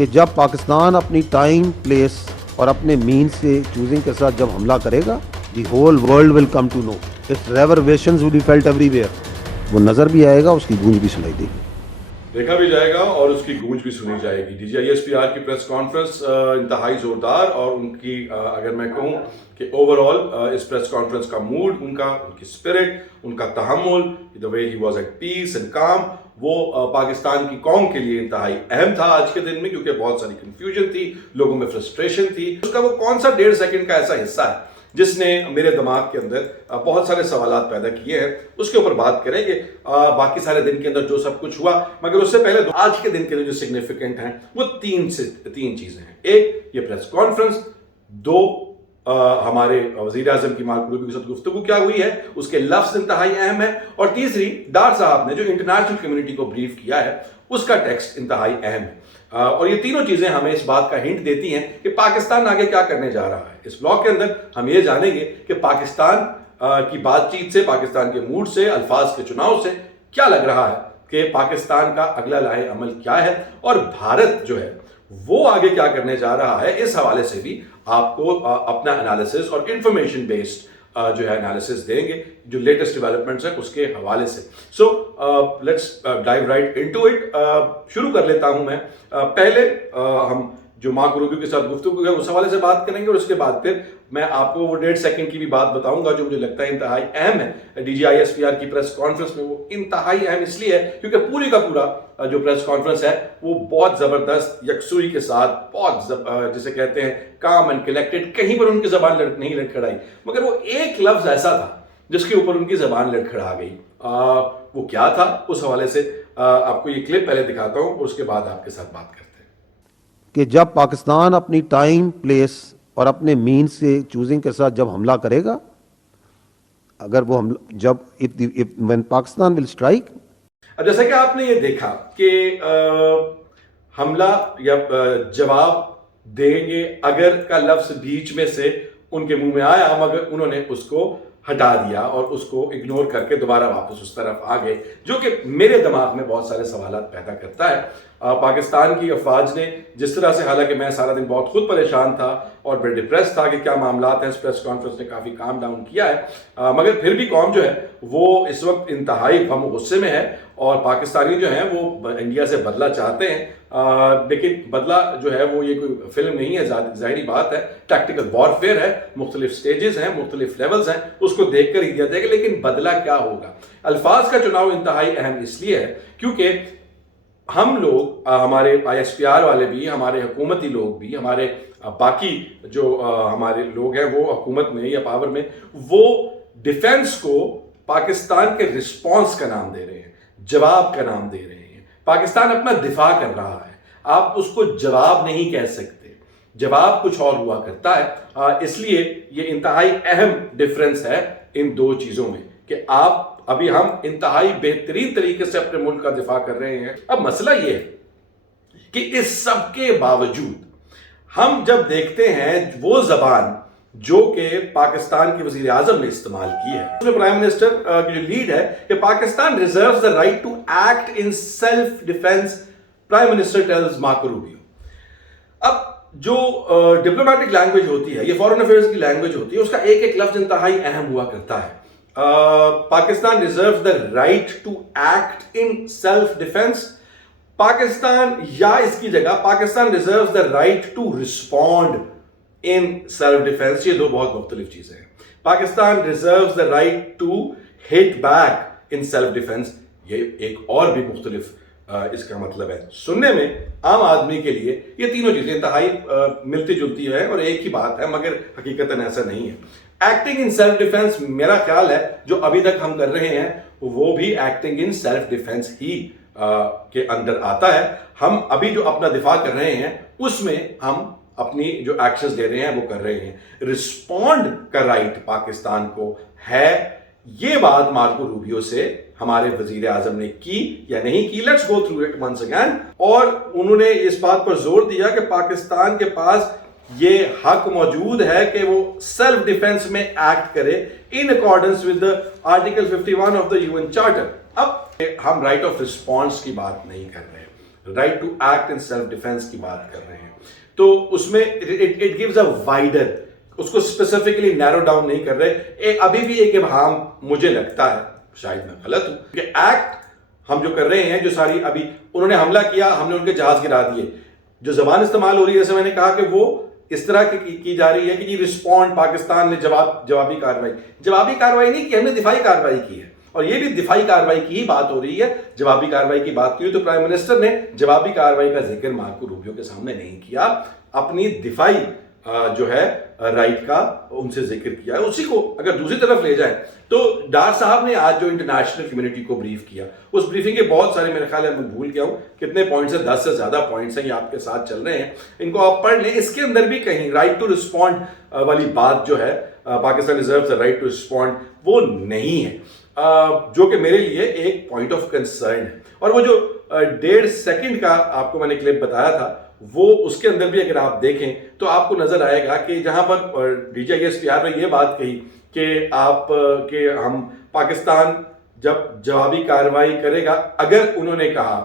کہ جب پاکستان اپنی ٹائم پلیس اور اپنے مین سے چوزنگ کے ساتھ جب حملہ کرے گا the whole world will come to know its reverberations will be felt everywhere. وہ نظر بھی آئے گا, اس کی گونج بھی سنائی دے گی, دیکھا بھی جائے گا اور اس کی گونج بھی سنی جائے گی. DGISPR کی پریس کانفرنس انتہائی زوردار, اور ان کی اگر میں کہوں کہ اوور آل اس پریس کانفرنس کا موڈ, ان کی اسپرٹ, ان کا تحمل, the way he was at peace and calm, وہ پاکستان کی قوم کے لیے انتہائی اہم تھا آج کے دن میں, کیونکہ بہت ساری کنفیوژن تھی, لوگوں میں فرسٹریشن تھی. اس کا وہ کون سا 1.5 سیکنڈ کا ایسا حصہ ہے جس نے میرے دماغ کے اندر بہت سارے سوالات پیدا کیے ہیں, اس کے اوپر بات کریں گے. باقی سارے دن کے اندر جو سب کچھ ہوا, مگر اس سے پہلے آج کے دن کے لیے جو سگنیفیکنٹ ہیں وہ تین چیزیں ہیں. ایک, یہ پریس کانفرنس. دو, ہمارے وزیر اعظم کی مارکو روبیو کے ساتھ گفتگو کیا ہوئی ہے, اس کے لفظ انتہائی اہم ہے. اور تیسری, ڈار صاحب نے جو انٹرنیشنل کمیونٹی کو بریف کیا ہے, اس کا ٹیکسٹ انتہائی اہم ہے. اور یہ تینوں چیزیں ہمیں اس بات کا ہنٹ دیتی ہیں کہ پاکستان آگے کیا کرنے جا رہا ہے. اس بلاگ کے اندر ہم یہ جانیں گے کہ پاکستان کی بات چیت سے, پاکستان کے موڈ سے, الفاظ کے چناؤ سے کیا لگ رہا ہے کہ پاکستان کا اگلا لاہے عمل کیا ہے, اور بھارت جو ہے وہ آگے کیا کرنے جا رہا ہے. اس حوالے سے بھی آپ کو اپنا انالیسس اور انفارمیشن بیسڈ جو ہے انالیسس دیں گے, جو لیٹسٹ ڈیولپمنٹس ہیں اس کے حوالے سے. So let's dive right into it. شروع کر لیتا ہوں میں. پہلے ہم جو مارکو روبیو کے ساتھ گفتگو ہے اس حوالے سے بات کریں گے, اور اس کے بعد پھر میں آپ کو وہ 1.5 سیکنڈ کی بھی بات بتاؤں گا جو مجھے لگتا ہے انتہائی اہم ہے. DGISPR کی پریس کانفرنس میں وہ انتہائی اہم اس لیے ہے کیونکہ پوری کا پورا جو پریس کانفرنس ہے وہ بہت زبردست یکسوئی کے ساتھ, بہت جسے کہتے ہیں کام اینڈ کلیکٹڈ, کہیں پر ان کی زبان نہیں لڑکھڑائی, مگر وہ ایک لفظ ایسا تھا جس کے اوپر ان کی زبان لڑکھڑا گئی. وہ کیا تھا, اس حوالے سے آپ کو یہ کلپ پہلے دکھاتا ہوں اور اس کے بعد آپ کے ساتھ بات کرتے ہیں. کہ جب پاکستان اپنی ٹائم پلیس اور اپنے مین سے چوزنگ کے ساتھ جب حملہ کرے گا, اگر وہ when پاکستان will strike. اب جیسا کہ آپ نے یہ دیکھا کہ حملہ یا جواب دیں گے اگر کا لفظ بیچ میں سے ان کے منہ میں آیا, مگر انہوں نے اس کو ہٹا دیا اور اس کو اگنور کر کے دوبارہ واپس اس طرف آ گئے, جو کہ میرے دماغ میں بہت سارے سوالات پیدا کرتا ہے. پاکستان کی افواج نے جس طرح سے, حالانکہ میں سارا دن بہت خود پریشان تھا اور بڑے ڈپریس تھا کہ کیا معاملات ہیں, اس پریس کانفرنس نے کافی کام ڈاؤن کیا ہے, مگر پھر بھی قوم جو ہے وہ اس وقت انتہائی غم و غصے میں ہے, اور پاکستانی جو ہیں وہ انڈیا سے بدلہ چاہتے ہیں. لیکن بدلہ جو ہے وہ یہ کوئی فلم نہیں ہے, ظاہری بات ہے, ٹیکٹیکل وارفیئر ہے, مختلف سٹیجز ہیں, مختلف لیولز ہیں, اس کو دیکھ کر ہی دیا جائے گا. لیکن بدلہ کیا ہوگا, الفاظ کا چناؤ انتہائی اہم اس لیے ہے کیونکہ ہم لوگ, ہمارے ISPR والے بھی, ہمارے حکومتی لوگ بھی, ہمارے باقی جو ہمارے لوگ ہیں وہ حکومت میں یا پاور میں, وہ ڈیفنس کو پاکستان کے رسپانس کا نام دے رہے ہیں, جواب کا نام دے رہے ہیں. پاکستان اپنا دفاع کر رہا ہے, آپ اس کو جواب نہیں کہہ سکتے, جواب کچھ اور ہوا کرتا ہے. اس لیے یہ انتہائی اہم ڈفرنس ہے ان دو چیزوں میں کہ آپ, ابھی ہم انتہائی بہترین طریقے سے اپنے ملک کا دفاع کر رہے ہیں. اب مسئلہ یہ ہے کہ اس سب کے باوجود ہم جب دیکھتے ہیں وہ زبان جو کہ پاکستان کے وزیر اعظم نے استعمال کی ہے, اس میں پرائم منسٹر کی جو لیڈ ہے کہ Pakistan reserves the right to act in self defence, prime minister tells Marco Rubio. اب جو ڈپلومیٹک لینگویج ہوتی ہے, یہ فارن افیئرز کی لینگویج ہوتی ہے, اس کا ایک ایک لفظ انتہائی اہم ہوا کرتا ہے. Pakistan reserves the right to act in self defence, Pakistan, یا اس کی جگہ Pakistan reserves the right to respond in self defence. یہ دو بہت مختلف چیزیں ہیں. Pakistan reserves the right to hit back in self defence, یہ ایک اور بھی مختلف اس کا مطلب ہے. سننے میں عام آدمی کے لیے یہ تینوں چیزیں انتہائی ملتی جلتی ہے اور ایک ہی بات ہے, مگر حقیقتاً ایسا نہیں ہے. ایکٹنگ ان سیلف ڈیفense میرا خیال ہے جو ابھی تک ہم کر رہے ہیں وہ بھی ایکٹنگ ان سیلف ڈیفense ہی کے اندر آتا ہے. ہم ابھی جو اپنا دفاع کر رہے ہیں اس میں ہم اپنی جو ایکشنز لے رہے ہیں وہ کر رہے ہیں. رسپونڈ کا رائٹ پاکستان کو ہے, یہ بات مارکو روبیو سے ہمارے وزیر اعظم نے کی یا نہیں کی, let's go through it once again. اور انہوں نے اس بات پر زور دیا کہ پاکستان کے پاس یہ حق موجود ہے کہ وہ سیلف ڈیفense میں ایکٹ کرے in accordance with article 51 of the UN charter. اب ہم رائٹ آف رسپانس کی بات نہیں کر رہے. Right to act in self defence کی بات کر رہے ہیں. تو اس میں اٹ گیوز اے وائڈر, اس کو اسپیسیفکلی نیرو ڈاؤن نہیں کر رہے. ابھی بھی ایک ابہام مجھے لگتا ہے, شاید میں غلط ہوں, کہ ایکٹ ہم جو کر رہے ہیں, جو ساری ابھی انہوں نے حملہ کیا, ہم نے ان کے جہاز گرا دیے, جو زبان استعمال ہو رہی ہے جیسے میں نے کہا کہ وہ اس طرح کی جا رہی ہے کہ یہ رسپونڈ, پاکستان نے جوابی کارروائی نہیں کی, ہم نے دفاعی کارروائی کی ہے. اور یہ بھی دفاعی کارروائی کی ہی بات ہو رہی ہے, جوابی کارروائی کی بات کی ہوئی تو پرائم منسٹر نے جوابی کارروائی کا ذکر مارکو روبیو کے سامنے نہیں کیا, اپنی دفاعی جو ہے رائٹ کا ان سے ذکر کیا ہے. اسی کو اگر دوسری طرف لے جائیں تو ڈار صاحب نے آج جو انٹرنیشنل کمیونٹی کو بریف کیا, اس بریفنگ کے بہت سارے, میرے خیال ہے میں بھول گیا ہوں کتنے پوائنٹس ہیں, 10 سے زیادہ پوائنٹس ہیں, یہ آپ کے ساتھ چل رہے ہیں, ان کو آپ پڑھ لیں. اس کے اندر بھی کہیں رائٹ ٹو رسپونڈ والی بات جو ہے, Pakistan reserves right to respond, وہ نہیں ہے, جو کہ میرے لیے ایک پوائنٹ آف کنسرن ہے. اور وہ جو 1.5 سیکنڈ کا آپ کو میں نے کلپ بتایا تھا, وہ اس کے اندر بھی اگر آپ دیکھیں تو آپ کو نظر آئے گا کہ جہاں پر D G I S P R نے یہ بات کہی کہ کہ ہم پاکستان جب جوابی کارروائی کرے گا, اگر انہوں نے کہا,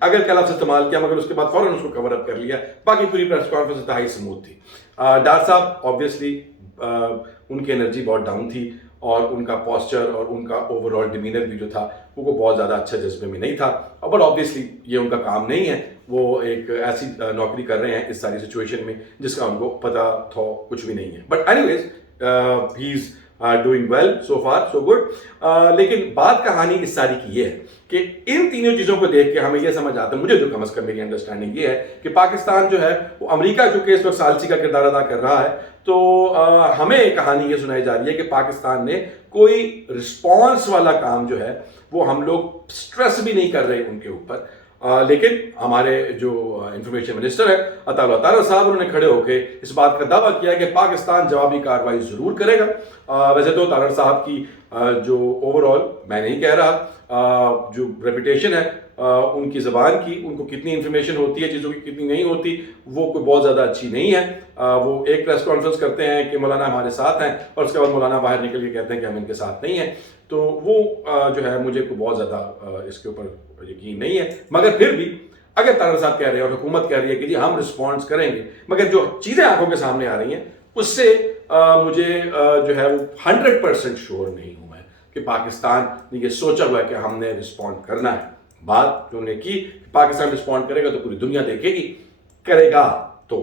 اگر کا لفظ استعمال کیا, مگر اس کے بعد فوراً اس کو کور اپ کر لیا, باقی پوری پریس کانفرنس انتہائی سموتھ تھی. ڈار صاحب آبویسلی ان کی انرجی بہت ڈاؤن تھی, اور ان کا پوسچر اور ان کا اوور آل ڈیمینر بھی جو تھا وہ بہت زیادہ اچھا جذبے میں نہیں تھا. بٹ آبویسلی یہ ان کا کام نہیں ہے, وہ ایک ایسی نوکری کر رہے ہیں اس ساری سچویشن میں جس کا ان کو پتہ تھا کچھ بھی نہیں ہے. But anyways he is doing well, so far so good. لیکن بات کہانی اس ساری کی یہ ہے کہ ان تینوں چیزوں کو دیکھ کے ہمیں یہ سمجھ آتا ہے, مجھے جو کم از کم میری انڈرسٹینڈنگ یہ ہے کہ پاکستان جو ہے وہ امریکہ جو کہ اس وقت ثالثی کا کردار ادا کر رہا ہے, تو ہمیں کہانی یہ سنائی جا رہی ہے کہ پاکستان نے کوئی رسپانس والا کام جو ہے وہ ہم لوگ سٹریس بھی نہیں کر رہے ان کے اوپر. لیکن ہمارے جو انفارمیشن منسٹر ہے عطا اللہ طاہر صاحب, انہوں نے کھڑے ہو کے اس بات کا دعویٰ کیا کہ پاکستان جوابی کارروائی ضرور کرے گا. ویسے تو طاہر صاحب کی جو اوور آل, میں نہیں کہہ رہا, جو ریپوٹیشن ہے ان کی زبان کی, ان کو کتنی انفارمیشن ہوتی ہے چیزوں کی کتنی نہیں ہوتی, وہ کوئی بہت زیادہ اچھی نہیں ہے. وہ ایک پریس کانفرنس کرتے ہیں کہ مولانا ہمارے ساتھ ہیں, اور اس کے بعد مولانا باہر نکل کے کہتے ہیں کہ ہم ان کے ساتھ نہیں ہیں. تو وہ جو ہے مجھے کوئی بہت زیادہ اس کے اوپر یقین نہیں ہے. مگر پھر بھی اگر طاہر صاحب کہہ رہے ہیں اور حکومت کہہ رہی ہے کہ جی ہم رسپانس کریں گے, مگر جو چیزیں آنکھوں کے سامنے آ رہی ہیں اس سے مجھے جو ہے وہ 100% شور نہیں ہوں میں کہ پاکستان نے یہ سوچا ہوا ہے کہ ہم نے رسپونڈ کرنا ہے. بات جو نے کی پاکستان رسپونڈ کرے گا تو پوری دنیا دیکھے گی, کرے گا تو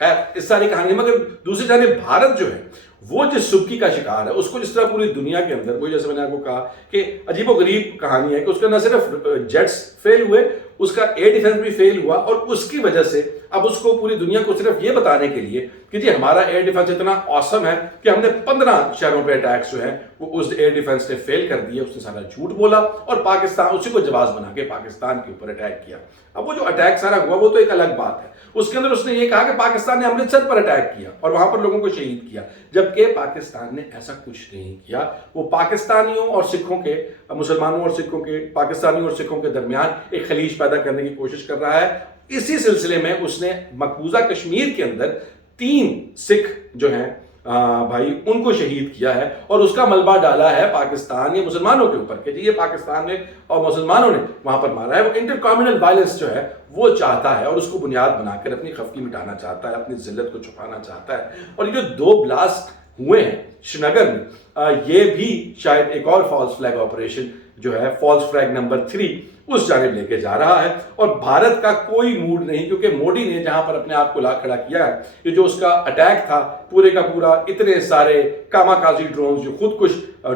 خیر اس ساری کہانی. مگر دوسری جانب بھارت جو ہے وہ جس سبکی کا شکار ہے, اس کو جس طرح پوری دنیا کے اندر, وہ جیسے میں نے آپ کو کہا کہ عجیب و غریب کہانی ہے کہ اس کا نہ صرف جیٹس فیل ہوئے, اس کا ایئر ڈیفنس بھی فیل ہوا, اور اس کی وجہ سے اب اس کو پوری دنیا کو صرف یہ بتانے کے لیے کہ جی ہمارا ایئر ڈیفنس اتنا آسم ہے کہ ہم نے 15 شہروں پہ اٹیکس جو ہیں وہ اس ایئر ڈیفنس نے فیل کر دیے. اس نے سارا جھوٹ بولا اور پاکستان اسی کو جواز بنا کے پاکستان کے اوپر اٹیک کیا. اب وہ جو اٹیک سارا ہوا وہ تو ایک الگ بات ہے, اس کے اندر اس نے یہ کہا کہ پاکستان نے امرتسر پر اٹیک کیا اور وہاں پر لوگوں کو شہید کیا, جبکہ پاکستان نے ایسا کچھ نہیں کیا. وہ پاکستانیوں اور سکھوں کے, مسلمانوں اور سکھوں کے, پاکستانیوں اور سکھوں کے درمیان ایک خلیج پیدا کرنے کی کوشش کر رہا ہے. اسی سلسلے میں اس نے مقبوضہ کشمیر کے اندر 3 سکھ جو ہیں بھائی ان کو شہید کیا ہے, اور اس کا ملبہ ڈالا ہے پاکستان یا مسلمانوں کے اوپر کہ جی یہ پاکستان نے اور مسلمانوں نے وہاں پر مارا ہے. وہ انٹر کمیونل وائلنس جو ہے وہ چاہتا ہے, اور اس کو بنیاد بنا کر اپنی خفگی مٹانا چاہتا ہے, اپنی ذلت کو چھپانا چاہتا ہے. اور یہ جو 2 بلاسٹ ہوئے ہیں شری نگر میں, یہ بھی شاید ایک اور فالس فلیگ آپریشن جو ہے, فالس فلیگ نمبر 3 اس جانب لے کے جا رہا ہے. اور بھارت کا کوئی موڈ نہیں, کیونکہ مودی نے جہاں پر اپنے آپ کو لا کھڑا کیا ہے, یہ جو اس کا اٹیک تھا پورے کا پورا, اتنے سارے کاماکازی ڈرونز جو خودکش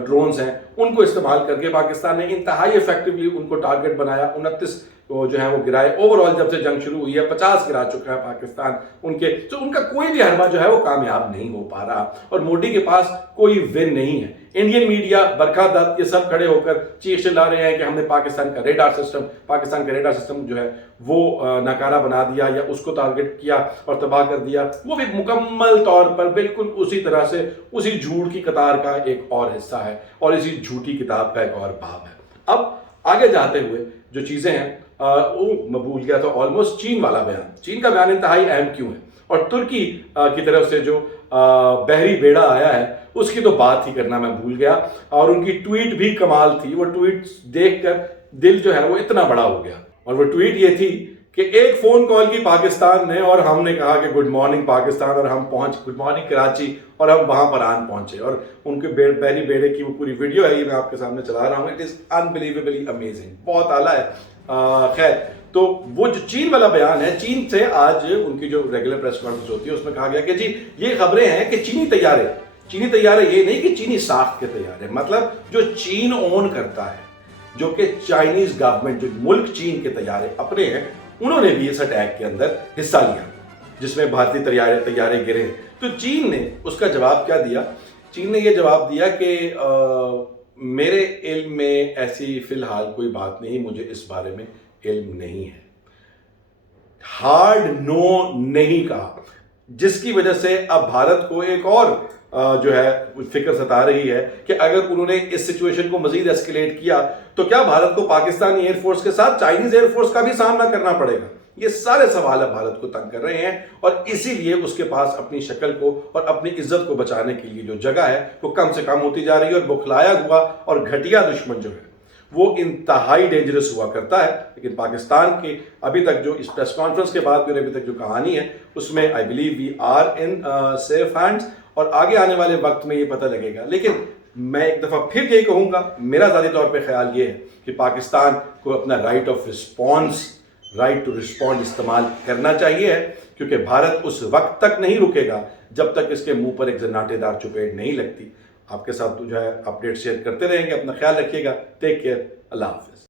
ڈرونز ہیں ان کو استعمال کر کے پاکستان نے انتہائی ایفیکٹولی ان کو ٹارگٹ بنایا. 29 جو ہے وہ گرائے. اوور آل جب سے جنگ شروع ہوئی ہے 50 گرا چکا ہے پاکستان ان کے. تو ان کا کوئی بھی حربہ جو ہے وہ کامیاب نہیں ہو پا رہا, اور مودی کے پاس کوئی ون نہیں ہے. انڈین میڈیا, برکھا دت, یہ سب کھڑے ہو کر چیخ چلا رہے ہیں کہ ہم نے پاکستان کا ریڈار سسٹم جو ہے وہ ناکارہ بنا دیا یا اس کو ٹارگٹ کیا اور تباہ کر دیا. وہ بھی مکمل طور پر بالکل اسی طرح سے اسی جھوٹ کی قطار کا ایک اور حصہ ہے, اور اسی جھوٹی کتاب کا ایک اور باب ہے. اب آگے جاتے ہوئے جو چیزیں ہیں وہ میں بھول گیا تو آلموسٹ چین والا بیان. چین کا بیان انتہائی اہم کیوں ہے, اور ترکی کی طرف سے جو بحری بیڑا آیا ہے اس کی تو بات ہی کرنا میں بھول گیا. اور ان کی ٹویٹ بھی کمال تھی, وہ ٹویٹ دیکھ کر دل جو ہے وہ اتنا بڑا ہو گیا. اور وہ ٹویٹ یہ تھی کہ ایک فون کال کی پاکستان نے اور ہم نے کہا کہ گڈ مارننگ پاکستان، اور ہم گڈ مارننگ کراچی، اور ہم وہاں پر پہنچے، اور ان کے پہلی بیڑے کی وہ پوری ویڈیو ہے، یہ میں آپ کے سامنے چلا رہا ہوں. اٹ از انبلیویبلی امیزنگ، بہت اعلیٰ ہے. خیر، تو وہ جو چین والا بیان ہے، چین سے آج ان کی جو ریگولر پریس کانفرنس ہوتی ہے اس میں کہا گیا کہ جی یہ خبریں ہیں کہ چینی طیارے یہ نہیں کہ چینی ساخت کے طیارے، مطلب جو چین اون کرتا ہے، جو کہ چائنیز گورنمنٹ، جو ملک چین کے طیارے اپنے ہیں، انہوں نے بھی اس اٹیک کے اندر حصہ لیا جس میں بھارتی طیارے گرے. تو چین نے اس کا جواب کیا دیا؟ چین نے یہ جواب دیا کہ میرے علم میں ایسی فی الحال کوئی بات نہیں، مجھے اس بارے میں علم نہیں ہے. ہارڈ نو نہیں کہا، جس کی وجہ سے اب بھارت کو ایک اور جو ہے فکر ستا رہی ہے کہ اگر انہوں نے اس سچویشن کو مزید ایسکیلیٹ کیا تو کیا بھارت کو پاکستانی ایئر فورس کے ساتھ چائنیز ایئر فورس کا بھی سامنا کرنا پڑے گا. یہ سارے سوال اب بھارت کو تنگ کر رہے ہیں، اور اسی لیے اس کے پاس اپنی شکل کو اور اپنی عزت کو بچانے کے لیے جو جگہ ہے وہ کم سے کم ہوتی جا رہی ہے. اور بکھلایا ہوا اور گھٹیا دشمن جو ہے وہ انتہائی ڈینجرس ہوا کرتا ہے. لیکن پاکستان کے ابھی تک جو اس پریس کانفرنس کے بعد ابھی تک جو کہانی ہے اس میں I believe we are in safe hands, اور آگے آنے والے وقت میں یہ پتہ لگے گا. لیکن میں ایک دفعہ پھر یہ کہوں گا، میرا ذاتی طور پہ خیال یہ ہے کہ پاکستان کو اپنا رائٹ ٹو رسپونڈ استعمال کرنا چاہیے، کیونکہ بھارت اس وقت تک نہیں رکے گا جب تک اس کے منہ پر ایک زناٹے دار چپیٹ نہیں لگتی. آپ کے ساتھ جو ہے اپڈیٹ شیئر کرتے رہیں گے. اپنا خیال رکھیے گا. Take care. اللہ حافظ.